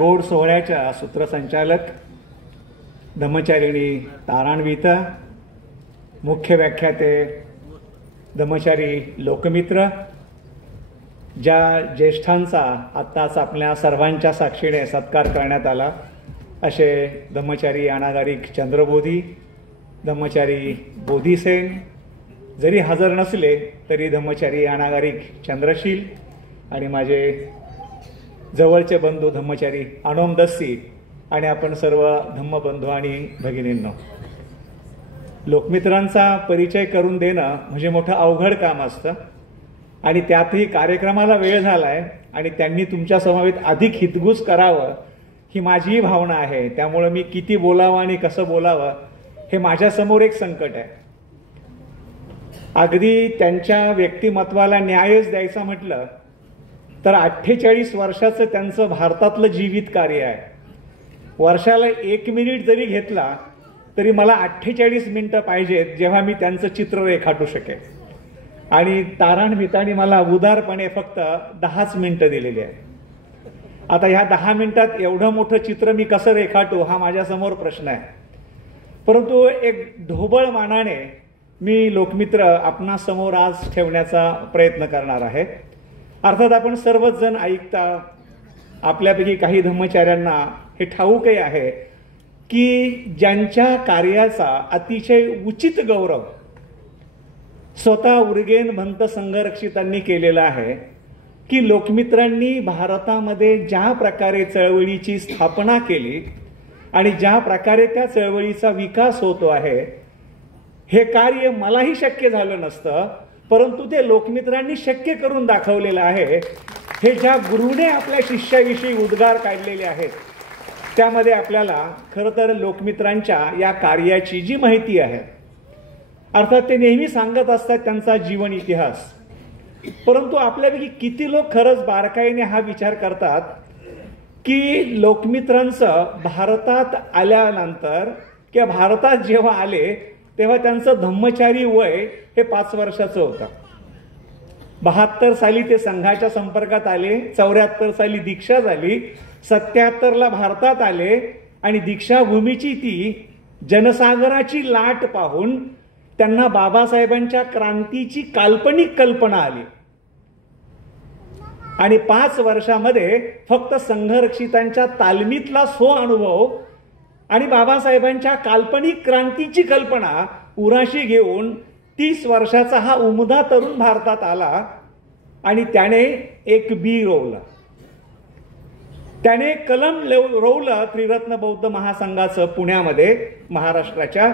Road सोहळ्याच्या सूत्रसंचालक धम्मचारिणी तारान्विता, मुख्य व्याख्याते धम्मचारी लोकमित्र, ज्या ज्येष्ठांचा आत्ताच आपल्या सर्वांच्या साक्षीने सत्कार करण्यात आला असे धम्मचारी अनागारिक चंद्रबोधी, धम्मचारी बोधीसेन, जरी हजर नसले तरी धम्मचारी अनागारिक चंद्रशील आणि माझे जवळचे बंधू धम्मचारी अनोमदस्सी आणि आपण सर्व धम्मबंधू आणि भगिनींनो, लोकमित्रांचा परिचय करून देणं म्हणजे मोठं अवघड काम असतं आणि त्यातही कार्यक्रमाला वेळ झालाय आणि त्यांनी तुमच्या समवेत अधिक हितगुज करावं ही माझीही भावना आहे. त्यामुळे मी किती बोलावं आणि कसं बोलावं हे माझ्यासमोर एक संकट आहे. अगदी त्यांच्या व्यक्तिमत्वाला न्यायच द्यायचा म्हटलं तर 48 वर्षाचं त्यांचं भारतातलं जीवित कार्य आहे. वर्षाला 1 मिनिट जरी घेतला तरी मला 48 मिनिटं पाहिजेत जेव्हा मी त्यांचं चित्र रेखाटू शकेन. आणि तारान्वितांनी मला उदारपणे फक्त 10च मिनिटं दिलेली आहे. आता ह्या 10 मिनिटात एवढं मोठं चित्र मी कसं रेखाटू हा माझ्यासमोर प्रश्न आहे. परंतु एक ढोबळ मानाने मी लोकमित्र आपणासमोर आज ठेवण्याचा प्रयत्न करणार आहे. अर्थात आपण सर्वच जण ऐकता, आपल्यापैकी काही धम्मचार्यांना हे ठाऊकही आहे की ज्यांच्या कार्याचा अतिशय उचित गौरव स्वतः उर्गेन भंत संघरक्षितांनी केलेला आहे की लोकमित्रांनी भारतामध्ये ज्या प्रकारे चळवळीची स्थापना केली आणि ज्या प्रकारे त्या चळवळीचा विकास होतो आहे, हे कार्य मलाही शक्य झालं नसतं, परंतु ते लोकमित्रांनी शक्य करून दाखवलेलं आहे. हे ज्या गुरुने आपल्या शिष्याविषयी उद्गार काढलेले आहेत त्यामध्ये आपल्याला खरं तर लोकमित्रांच्या या कार्याची जी माहिती आहे, अर्थात ते नेहमी सांगत असतात त्यांचा जीवन इतिहास, परंतु आपल्यापैकी किती लोक खरंच बारकाईने हा विचार करतात की लोकमित्रांचं भारतात आल्यानंतर किंवा भारतात जेव्हा आले तेव्हा त्यांचं धम्मचारी वय हे 5 वर्षाचं होतं. 72 साली ते संघाच्या संपर्कात आले, 74 साली दीक्षा झाली, 77ला भारतात आले आणि दीक्षाभूमीची ती जनसागराची लाट पाहून त्यांना बाबासाहेबांच्या क्रांतीची काल्पनिक कल्पना आली आणि 5 वर्षामध्ये फक्त संघरक्षितांच्या तालमीतला अनुभव आणि बाबासाहेबांच्या काल्पनिक क्रांतीची कल्पना उराशी घेऊन 30 वर्षाचा हा उमदा तरुण भारतात आला आणि त्याने एक बी रोवलं. त्याने कलम रोवलं त्रिरत्न बौद्ध महासंघाचं पुण्यामध्ये, महाराष्ट्राच्या,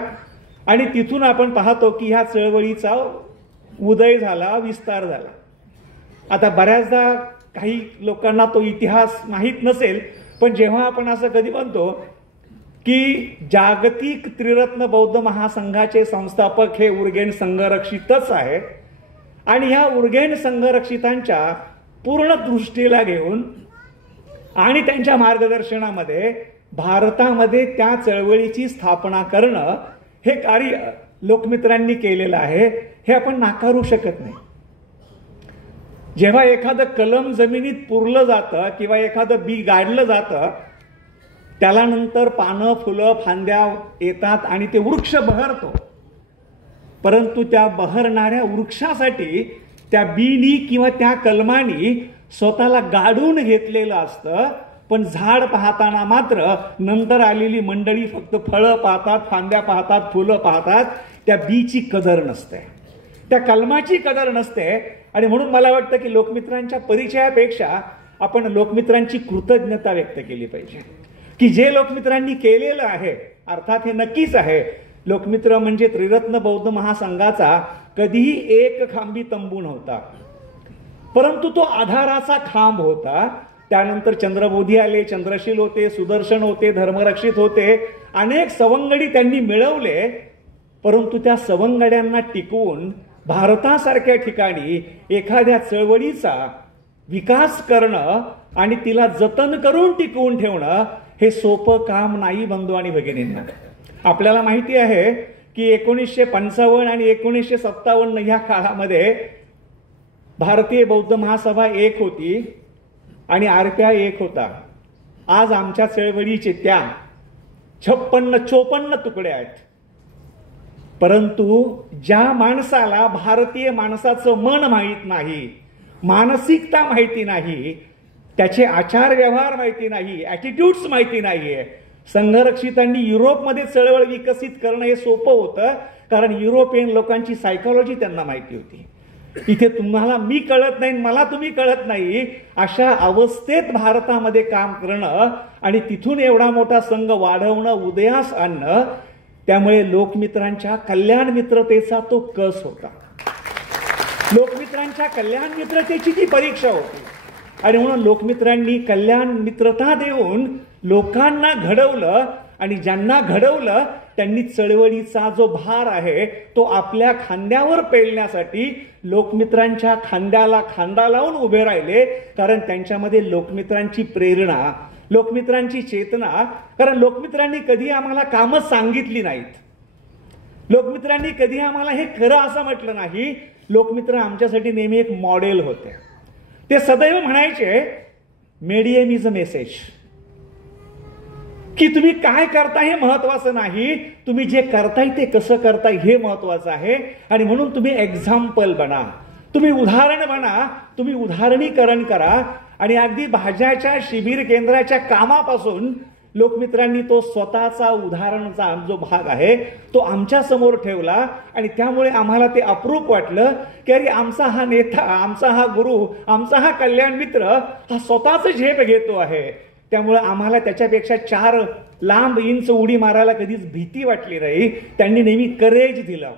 आणि तिथून आपण पाहतो की ह्या चळवळीचा उदय झाला, विस्तार झाला. आता बऱ्याचदा काही लोकांना तो इतिहास माहीत नसेल, पण जेव्हा आपण असं कधी म्हणतो की जागतिक त्रिरत्न बौद्ध महासंघाचे संस्थापक हे उर्गेन संघरक्षितच आहेत आणि ह्या उर्गेन संघरक्षितांच्या पूर्ण दृष्टीला घेऊन आणि त्यांच्या मार्गदर्शनामध्ये भारतामध्ये त्या चळवळीची स्थापना करणं हे कार्य लोकमित्रांनी केलेलं आहे, हे आपण नाकारू शकत नाही. जेव्हा एखादं कलम जमिनीत पुरलं जातं किंवा एखादं बी गाडलं जातं त्याला नंतर पानं, फुलं, फांद्या येतात आणि ते वृक्ष बहरतो, परंतु त्या बहरणाऱ्या वृक्षासाठी त्या बीनी किंवा त्या कलमानी स्वतःला गाडून घेतलेलं असतं. पण झाड पाहताना मात्र नंतर आलेली मंडळी फक्त फळं पाहतात, फांद्या पाहतात, फुलं पाहतात, त्या बीची कदर नसते, त्या कलमाची कदर नसते. आणि म्हणून मला वाटतं की लोकमित्रांच्या परिचयापेक्षा आपण लोकमित्रांची कृतज्ञता व्यक्त केली पाहिजे की जे लोकमित्रांनी केलेलं आहे. अर्थात हे नक्कीच आहे, लोकमित्र म्हणजे त्रिरत्न बौद्ध महासंघाचा कधीही एक खांबी तंबू नव्हता, परंतु तो आधाराचा खांब होता. त्यानंतर चंद्रबोधी आले, चंद्रशील होते, सुदर्शन होते, धर्मरक्षित होते, अनेक सवंगडी त्यांनी मिळवले, परंतु त्या सवंगड्यांना टिकवून भारतासारख्या ठिकाणी एखाद्या चळवळीचा विकास करणं आणि तिला जतन करून टिकवून ठेवणं हे सोपं काम नाही बंधू आणि भगिनींना. आपल्याला माहिती आहे की 1955 आणि 1957 ह्या काळामध्ये भारतीय बौद्ध महासभा एक होती आणि आरपीआय एक होता. आज आमच्या चळवळीचे त्या 56-54 तुकडे आहेत. परंतु ज्या माणसाला भारतीय माणसाचं मन माहीत नाही, मानसिकता माहिती नाही, त्याचे आचार व्यवहार माहिती नाही, ॲटिट्यूड्स माहिती नाहीये, संघरक्षितांनी युरोपमध्ये चळवळ विकसित करणं हे सोपं होतं, कारण युरोपियन लोकांची सायकोलॉजी त्यांना माहिती होती. इथे तुम्हाला मी कळत नाही, मला तुम्ही कळत नाही, अशा अवस्थेत भारतामध्ये काम करणं आणि तिथून एवढा मोठा संघ वाढवणं, उदयास आणणं, त्यामुळे लोकमित्रांच्या कल्याण मित्रतेचा तो कस होता. लोकमित्रांच्या कल्याण मित्रतेची ती परीक्षा होती. आणि म्हणून लोकमित्रांनी कल्याण मित्रता देऊन लोकांना घडवलं, आणि ज्यांना घडवलं त्यांनी चळवळीचा जो भार आहे तो आपल्या खांद्यावर पेलण्यासाठी लोकमित्रांच्या खांद्याला खांदा लावून उभे राहिले. कारण त्यांच्यामध्ये लोकमित्रांची प्रेरणा, लोकमित्रांची चेतना, कारण लोकमित्रांनी कधी आम्हाला कामच सांगितली नाहीत, लोकमित्रांनी कधी आम्हाला हे खरं असं म्हटलं नाही. लोकमित्र आमच्यासाठी नेहमी एक मॉडेल होते. ते सदैव म्हणायचे, मीडियम इज अ मेसेज, की तुम्ही काय करताय हे महत्वाचं नाही, तुम्ही जे करताय ते कसं करताय हे महत्वाचं आहे. आणि म्हणून तुम्ही एक्झाम्पल बना, तुम्ही उदाहरण बना, तुम्ही उदाहरणीकरण करा. आणि अगदी भाज्याच्या शिबिर केंद्राच्या कामापासून लोकमित्रांनी तो स्वतःचा उदाहरणाचा जो भाग आहे तो आमच्या समोर ठेवला. आणि त्यामुळे आम्हाला ते अप्रूप वाटलं की अरे आमचा हा नेता, आमचा हा गुरु, आमचा हा कल्याण मित्र हा स्वतःच झेप घेतो आहे. त्यामुळे आम्हाला त्याच्यापेक्षा 4 लांब इंच उडी मारायला कधीच भीती वाटली नाही. त्यांनी नेहमी करेज दिलं,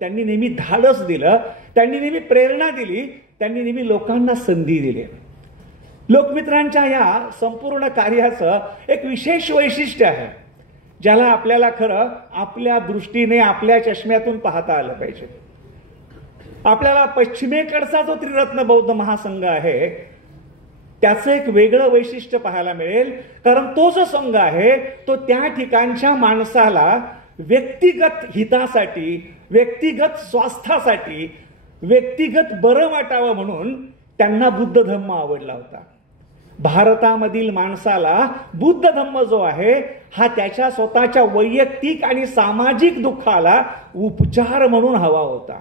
त्यांनी नेहमी धाडस दिलं, त्यांनी नेहमी प्रेरणा दिली, त्यांनी नेहमी लोकांना संधी दिली. लोकमित्रांच्या या संपूर्ण कार्याचं एक विशेष वैशिष्ट्य आहे, ज्याला आपल्याला खरं आपल्या दृष्टीने, आपल्या चष्म्यातून पाहता आलं पाहिजे. आपल्याला पश्चिमेकडचा जो त्रिरत्न बौद्ध महासंघ आहे त्याचं एक वेगळं वैशिष्ट्य पाहायला मिळेल. कारण तो जो संघ आहे तो त्या ठिकाणच्या माणसाला व्यक्तिगत हितासाठी, व्यक्तिगत स्वास्थ्यासाठी, व्यक्तिगत बरं वाटावं म्हणून त्यांना बुद्ध धम्म आवडला होता. भारतामधील माणसाला बुद्ध धम्म जो आहे हा त्याच्या स्वतःच्या वैयक्तिक आणि सामाजिक दुःखाला उपचार म्हणून हवा होता.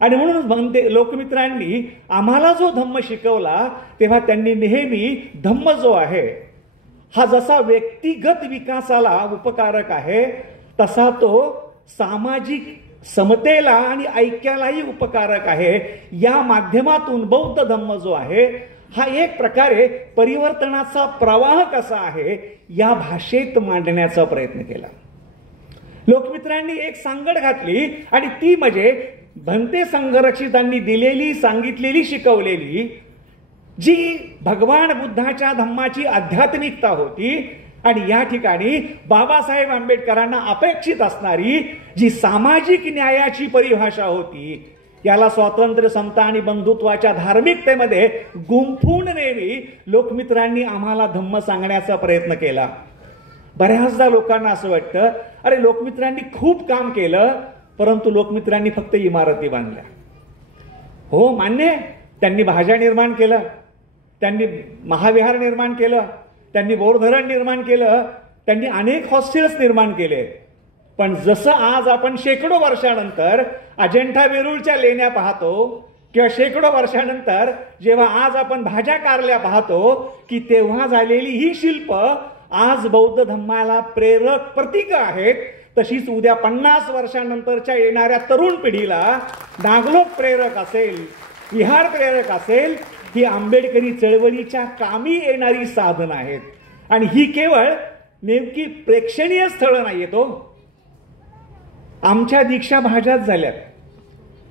आणि म्हणून म्हणते लोकमित्रांनी आम्हाला जो धम्म शिकवला तेव्हा त्यांनी नेहमी धम्म जो आहे हा जसा व्यक्तिगत विकासाला उपकारक आहे तसा तो सामाजिक समतेला आणि ऐक्यालाही उपकारक आहे. या माध्यमातून बौद्ध धम्म जो आहे हा एक प्रकारे परिवर्तनाचा प्रवाह कसा आहे या भाषेत मांडण्याचा प्रयत्न केला. लोकमित्रांनी एक सांगड घातली आणि ती म्हणजे भंते संघरक्षितांनी दिलेली, सांगितलेली, शिकवलेली जी भगवान बुद्धाच्या धम्माची आध्यात्मिकता होती आणि या ठिकाणी बाबासाहेब आंबेडकरांना अपेक्षित असणारी जी सामाजिक न्यायाची परिभाषा होती, याला स्वातंत्र्य, समता आणि बंधुत्वाच्या धार्मिकतेमध्ये गुंफून नेहमी लोकमित्रांनी आम्हाला धम्म सांगण्याचा प्रयत्न केला. बऱ्याचदा लोकांना असं वाटतं अरे लोकमित्रांनी खूप काम केलं परंतु लोकमित्रांनी फक्त इमारती बांधल्या. हो मान्य, त्यांनी भाज्या निर्माण केलं, त्यांनी महाविहार निर्माण केलं, त्यांनी बोरधरण निर्माण केलं, त्यांनी अनेक हॉस्टेल्स निर्माण केले. पण जसं आज आपण शेकडो वर्षानंतर अजिंठा वेरूळच्या लेण्या पाहतो किंवा शेकडो वर्षानंतर जेव्हा आज आपण भाज्या कारल्या पाहतो की तेव्हा झालेली ही शिल्प आज बौद्ध धम्माला प्रेरक प्रतीक आहेत, तशीच उद्या 50 वर्षानंतरच्या येणाऱ्या तरुण पिढीला नागलोक प्रेरक असेल, विहार प्रेरक असेल, ही आंबेडकरी चळवळीच्या कामी येणारी साधनं आहेत. आणि ही केवळ नेमकी प्रेक्षणीय स्थळं नाहीये, तो आमच्या दीक्षा भाज्यात झाल्यात,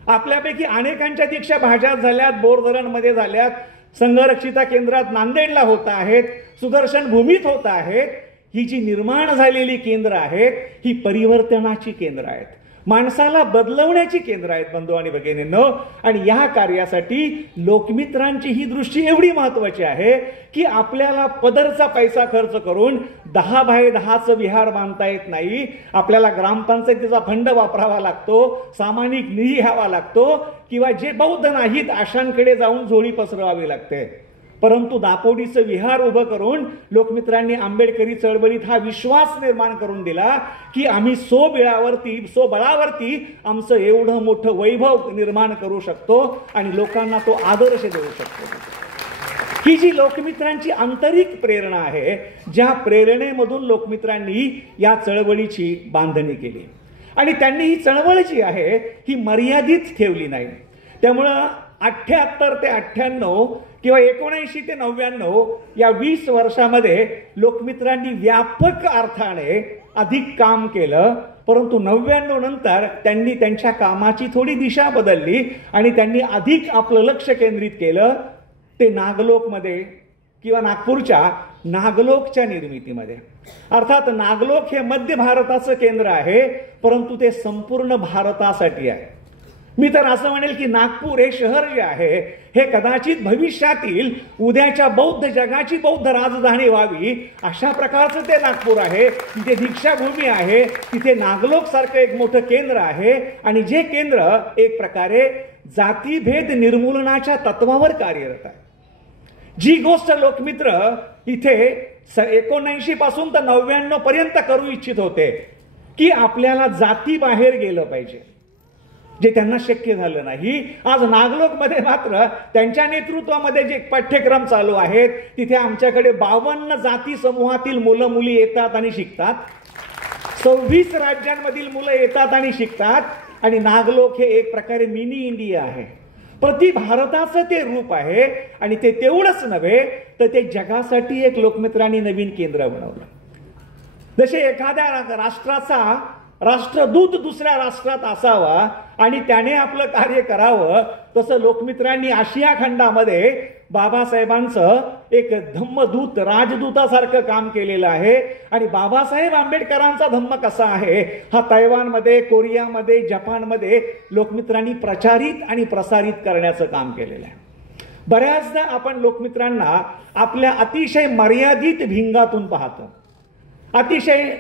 आपल्यापैकी अनेकांच्या दीक्षा भाज्यात झाल्यात, बोरधरणमध्ये झाल्यात, संघरक्षिता केंद्रात नांदेडला होत आहेत, सुदर्शन भूमीत होत आहेत. ही जी निर्माण झालेली केंद्र आहेत ही परिवर्तनाची केंद्र आहेत, माणसाला बदलवण्याची केंद्र आहेत बंधू आणि भगिनींनो. आणि या कार्यासाठी लोकमित्रांची ही दृष्टी एवढी महत्वाची आहे की आपल्याला पदरचा पैसा खर्च करून 10 बाय 10चं विहार बांधता येत नाही. आपल्याला ग्रामपंचायतीचा फंड वापरावा लागतो, सामाजिक निधी घ्यावा लागतो किंवा जे बौद्ध नाहीत अशांकडे जाऊन झोळी पसरवावी लागते. परंतु दापोडीचं विहार उभं करून लोकमित्रांनी आंबेडकरी चळवळीत हा विश्वास निर्माण करून दिला की आम्ही स्वबळावरती आमचं एवढं मोठं वैभव निर्माण करू शकतो आणि लोकांना तो आदर्श देऊ शकतो. ही जी लोकमित्रांची आंतरिक प्रेरणा आहे, ज्या प्रेरणेमधून लोकमित्रांनी या चळवळीची बांधणी केली आणि त्यांनी ही चळवळ जी आहे ही मर्यादित ठेवली नाही. त्यामुळं 78 ते 98 किंवा 79 ते 99 या 20 वर्षामध्ये लोकमित्रांनी व्यापक अर्थाने अधिक काम केलं. परंतु 99 नंतर त्यांनी त्यांच्या कामाची थोडी दिशा बदलली आणि त्यांनी अधिक आपलं लक्ष केंद्रित केलं ते नागलोकमध्ये किंवा नागपूरच्या नागलोकच्या निर्मितीमध्ये. अर्थात नागलोक हे मध्य भारताचं केंद्र आहे, परंतु ते संपूर्ण भारतासाठी आहे. मी तर असं म्हणेल की नागपूर हे शहर जे आहे हे कदाचित भविष्यातील उद्याच्या बौद्ध जगाची बौद्ध राजधानी व्हावी अशा प्रकारचं ते नागपूर आहे. तिथे दीक्षाभूमी आहे, तिथे नागलोक सारखं एक मोठं केंद्र आहे आणि जे केंद्र एक प्रकारे जातीभेद निर्मूलनाच्या तत्वावर कार्यरत आहे. जी गोष्ट लोकमित्र इथे 79 पासून तर 99 पर्यंत करू इच्छित होते की आपल्याला जाती बाहेर गेलं पाहिजे, जे त्यांना शक्य झालं नाही. आज नागलोकमध्ये मात्र त्यांच्या नेतृत्वामध्ये जे पाठ्यक्रम चालू आहेत तिथे आमच्याकडे 52 जाती समूहातील मुलं मुली येतात आणि शिकतात. 26 राज्यांमधील मुलं येतात आणि शिकतात आणि नागलोक हे एक प्रकारे मिनी इंडिया आहे. प्रति भारताचं ते रूप आहे आणि ते तेवढंच नव्हे तर ते जगासाठी एक लोकमित्रांनी नवीन केंद्र बनवलं. जसे एखाद्या राष्ट्राचा राष्ट्रदूत दुसऱ्या राष्ट्रात असावा आणि त्याने आपलं कार्य करावं, तसं लोकमित्रांनी आशिया खंडामध्ये बाबासाहेबांचं एक धम्मदूत राजदूतासारखं काम केलेलं आहे. आणि बाबासाहेब आंबेडकरांचा धम्म कसा आहे हा तैवानमध्ये, कोरियामध्ये, जपानमध्ये लोकमित्रांनी प्रचारित आणि प्रसारित करण्याचं काम केलेलं आहे. बऱ्याचदा आपण लोकमित्रांना आपल्या अतिशय मर्यादित भिंगातून पाहतो, अतिशय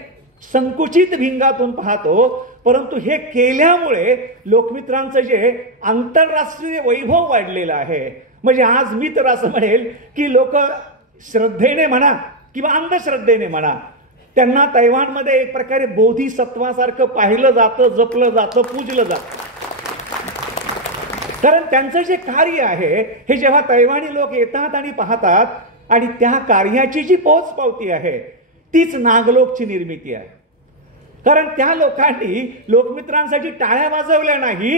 संकुचित भिंगातून पाहतो, परंतु हे केल्यामुळे लोकमित्रांचं जे आंतरराष्ट्रीय वैभव वाढलेलं आहे. म्हणजे आज मी तर असं म्हणेल की लोक श्रद्धेने म्हणा किंवा अंधश्रद्धेने म्हणा त्यांना तैवानमध्ये एक प्रकारे बोधिसत्वासारखं पाहिलं जातं, जपलं जातं, पूजलं जातं. कारण त्यांचं जे कार्य आहे हे जेव्हा तैवानी लोक येतात आणि पाहतात आणि त्या कार्याची जी पोचपावती आहे तीच नागलोकची निर्मिती आहे. कारण त्या लोकांनी लोकमित्रांसाठी टाळ्या वाजवल्या नाही,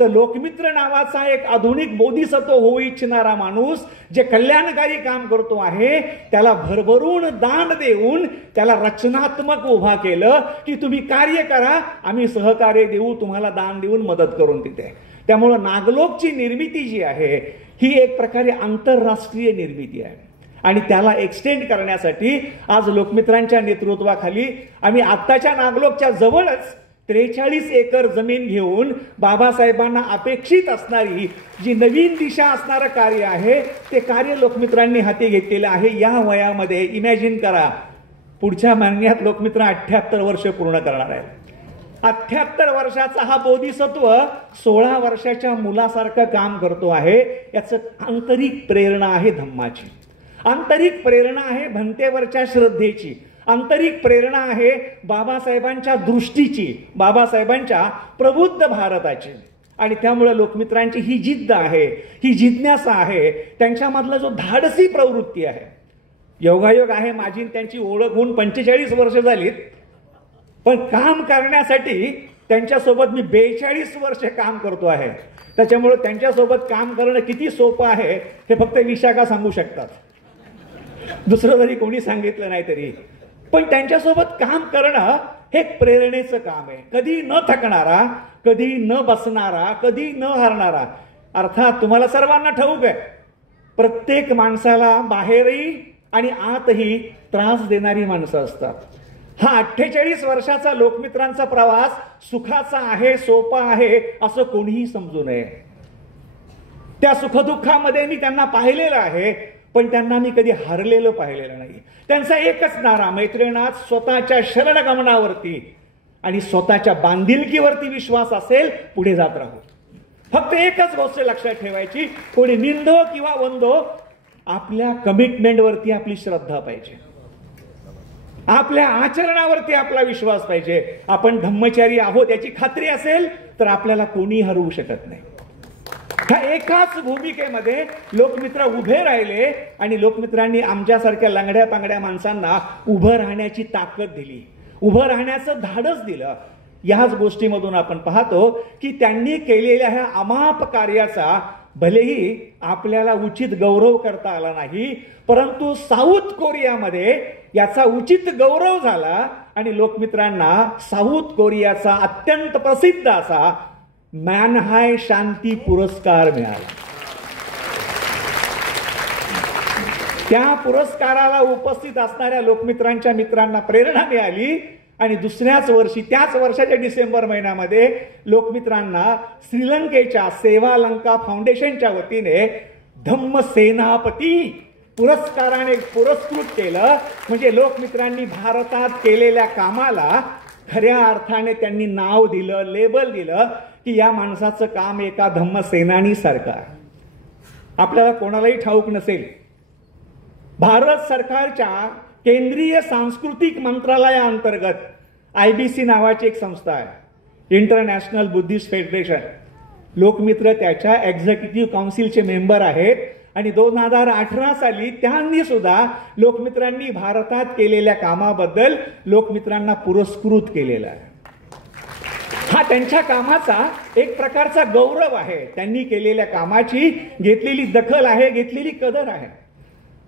तर लोकमित्र नावाचा एक आधुनिक बोधिसत्व होऊ इच्छिणारा माणूस जे कल्याणकारी काम करतो आहे त्याला भरभरून दान देऊन त्याला रचनात्मक उभा केलं की तुम्ही कार्य करा, आम्ही सहकार्य देऊ, तुम्हाला दान देऊन मदत करून तिथे. त्यामुळं नागलोकची निर्मिती जी आहे ही एक प्रकारे आंतरराष्ट्रीय निर्मिती आहे आणि त्याला एक्सटेंड करण्यासाठी आज लोकमित्रांच्या नेतृत्वाखाली आम्ही आत्ताच्या नागलोकच्या जवळच 43 एकर जमीन घेऊन बाबासाहेबांना अपेक्षित असणारी जी नवीन दिशा असणारं कार्य आहे ते कार्य लोकमित्रांनी हाती घेतलेलं आहे. या वयामध्ये इमॅजिन करा, पुढच्या महिन्यात लोकमित्र 78 वर्ष पूर्ण करणार आहेत. 78 वर्षाचा हा बोधिसत्व 16 वर्षाच्या मुलासारखं काम करतो आहे. याचं आंतरिक प्रेरणा आहे धम्माची, आंतरिक प्रेरणा आहे भंतेवरच्या श्रद्धेची, आंतरिक प्रेरणा आहे बाबासाहेबांच्या दृष्टीची, बाबासाहेबांच्या प्रबुद्ध भारताची. आणि त्यामुळे लोकमित्रांची ही जिद्द आहे, ही जिज्ञासा आहे, त्यांच्यामधला जो धाडसी प्रवृत्ती आहे. योगायोग आहे माझी त्यांची ओळख होऊन 45 वर्ष झालीत, पण काम करण्यासाठी त्यांच्यासोबत मी 42 वर्ष काम करतो आहे. त्याच्यामुळे त्यांच्यासोबत काम करणं किती सोपं आहे हे फक्त विशाखा सांगू शकतात, दुसरं जरी कोणी सांगितलं नाही तरी. पण त्यांच्यासोबत काम करणं हे प्रेरणेचं काम आहे, कधी न थकणारा, कधी न बसणारा, कधी न हारणारा. अर्थात तुम्हाला सर्वांना ठाऊक आहे प्रत्येक माणसाला बाहेरही आणि आतही त्रास देणारी माणसं असतात. हा 48 वर्षाचा लोकमित्रांचा प्रवास सुखाचा आहे, सोपा आहे असं कोणीही समजू नये. त्या सुखदुःखामध्ये मी त्यांना पाहिलेलं आहे, पण त्यांना मी कधी हरलेलं पाहिलेलं नाही. त्यांचा एकच नारा मैत्रिणात स्वतःच्या शरणगमनावरती आणि स्वतःच्या बांधिलकीवरती विश्वास असेल पुढे जात राहू. फक्त एकच गोष्ट लक्षात ठेवायची, कोणी निंदो किंवा वंदो आपल्या कमिटमेंटवरती आपली श्रद्धा पाहिजे, आपल्या आचरणावरती आपला विश्वास पाहिजे. आपण धम्मचारी आहोत याची खात्री असेल तर आपल्याला कोणी हरवू शकत नाही. ह्या एकाच भूमिकेमध्ये लोकमित्र उभे राहिले आणि लोकमित्रांनी आमच्यासारख्या लंगड्या पांगड्या माणसांना उभं राहण्याची ताकद दिली, उभं राहण्याचं धाडस दिलं. याच गोष्टीमधून आपण पाहतो की त्यांनी केलेल्या ह्या अमाप कार्याचा भलेही आपल्याला उचित गौरव करता आला नाही, परंतु साऊथ कोरियामध्ये याचा उचित गौरव झाला आणि लोकमित्रांना साऊथ कोरियाचा अत्यंत प्रसिद्ध असा मॅनहाय शांती पुरस्कार मिळाला. त्या पुरस्काराला उपस्थित असणाऱ्या लोकमित्रांच्या मित्रांना प्रेरणा मिळाली आणि दुसऱ्याच वर्षी, त्याच वर्षाच्या डिसेंबर महिन्यामध्ये लोकमित्रांना श्रीलंकेच्या सेवालंका फाउंडेशनच्या वतीने धम्म सेनापती पुरस्काराने पुरस्कृत केलं. म्हणजे लोकमित्रांनी भारतात केलेल्या कामाला खऱ्या अर्थाने त्यांनी नाव दिलं, लेबल दिलं की या माणसाचं काम एका धम्मसेनानी सारखं आहे. आपल्याला कोणालाही ठाऊक नसेल, भारत सरकारच्या केंद्रीय सांस्कृतिक मंत्रालयाअंतर्गत IBC नावाची एक संस्था आहे, इंटरनॅशनल बुद्धिस्ट फेडरेशन. लोकमित्र त्याच्या एक्झिक्युटिव्ह काउन्सिलचे मेंबर आहेत आणि 2018 साली त्यांनी सुद्धा लोकमित्रांनी भारतात केलेल्या कामाबद्दल लोकमित्रांना पुरस्कृत केलेला आहे. हा त्यांच्या कामाचा एक प्रकारचा गौरव आहे, त्यांनी केलेल्या कामाची घेतलेली दखल आहे, घेतलेली कदर आहे.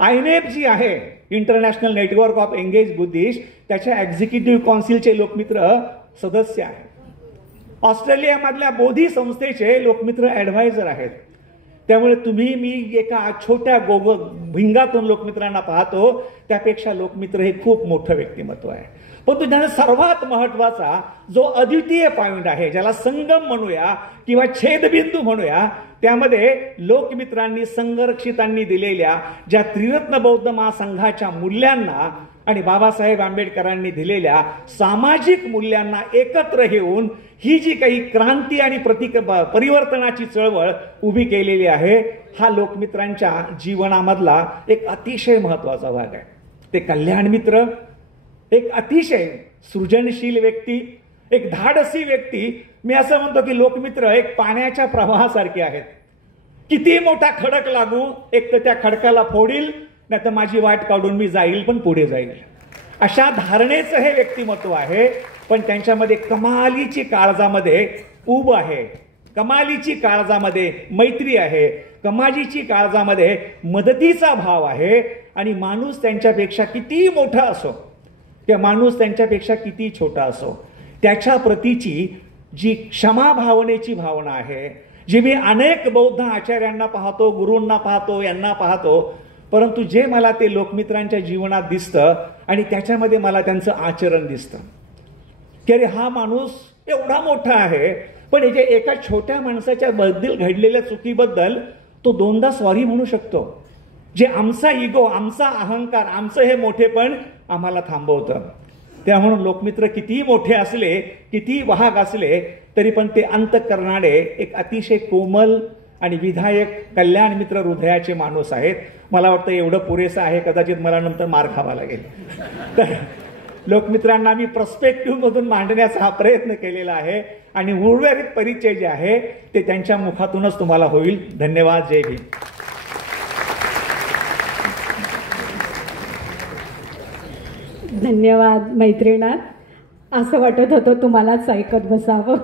INEP जी आहे, international network of engage Buddhist, त्याच्या एक्झिक्युटिव्ह काउन्सिलचे लोकमित्र सदस्य आहेत. ऑस्ट्रेलियामधल्या बोधी संस्थेचे लोकमित्र ॲडवायझर आहेत. त्यामुळे तुम्ही मी एका छोट्या भिंगातून लोकमित्रांना पाहतो, त्यापेक्षा लोकमित्र हे खूप मोठं व्यक्तिमत्व आहे. परंतु त्याने सर्वात महत्वाचा जो अद्वितीय पॉइंट आहे, ज्याला संगम म्हणूया किंवा छेदबिंदू म्हणूया, त्यामध्ये लोकमित्रांनी संरक्षितांनी दिलेल्या ज्या त्रिरत्न बौद्ध महासंघाच्या मूल्यांना आणि बाबासाहेब आंबेडकरांनी दिलेल्या सामाजिक मूल्यांना एकत्र घेऊन ही जी काही क्रांती आणि परिवर्तनाची चळवळ उभी केलेली आहे, हा लोकमित्रांच्या जीवनामधला एक अतिशय महत्वाचा भाग आहे. ते कल्याण मित्र, एक अतिशय सृजनशील व्यक्ती, एक धाडसी व्यक्ती. मी असं म्हणतो की लोकमित्र एक पाण्याच्या प्रवाहासारखे आहेत. किती मोठा खडक लागू, एक तर त्या खडकाला फोडील, नाही तर माझी वाट काढून मी जाईल, पण पुढे जाईल, अशा धारणेचं हे व्यक्तिमत्व आहे. पण त्यांच्यामध्ये कमालीची काळजामध्ये ऊब आहे, कमालीची काळजामध्ये मैत्री आहे, कमालीची काळजामध्ये मदतीचा भाव आहे. आणि माणूस त्यांच्यापेक्षा किती मोठा असो, त्या माणूस त्यांच्यापेक्षा किती छोटा असो, त्याच्या प्रतीची जी क्षमा भावनेची भावना आहे, जी मी अनेक बौद्ध आचार्यांना पाहतो, गुरूंना पाहतो, यांना पाहतो, परंतु जे मला ते लोकमित्रांच्या जीवनात दिसतं आणि त्याच्यामध्ये मला त्यांचं आचरण दिसतं की अरे हा माणूस एवढा मोठा आहे, पण याच्या एका छोट्या माणसाच्या बद्दल घडलेल्या चुकीबद्दल तो दोनदा सॉरी म्हणू शकतो. जे आमचा इगो, आमचा अहंकार, आमचं हे मोठेपण आम्हाला थांबवतं. त्या म्हणून लोकमित्र किती मोठे असले, किती वाहक असले, तरी पण ते अंत करणारे एक अतिशय कोमल आणि विधायक कल्याण मित्र हृदयाचे माणूस आहेत. मला वाटतं एवढं पुरेसं आहे, कदाचित मला नंतर मार खावा लागेल. तर लोकमित्रांना मी पर्स्पेक्टिव्ह मधून मांडण्याचा हा प्रयत्न केलेला आहे आणि उर्वरित परिचय जे आहे ते त्यांच्या मुखातूनच तुम्हाला होईल. धन्यवाद. जय भीम. धन्यवाद मैत्रिणात. असं वाटत होतं तुम्हालाच ऐकत बसावं.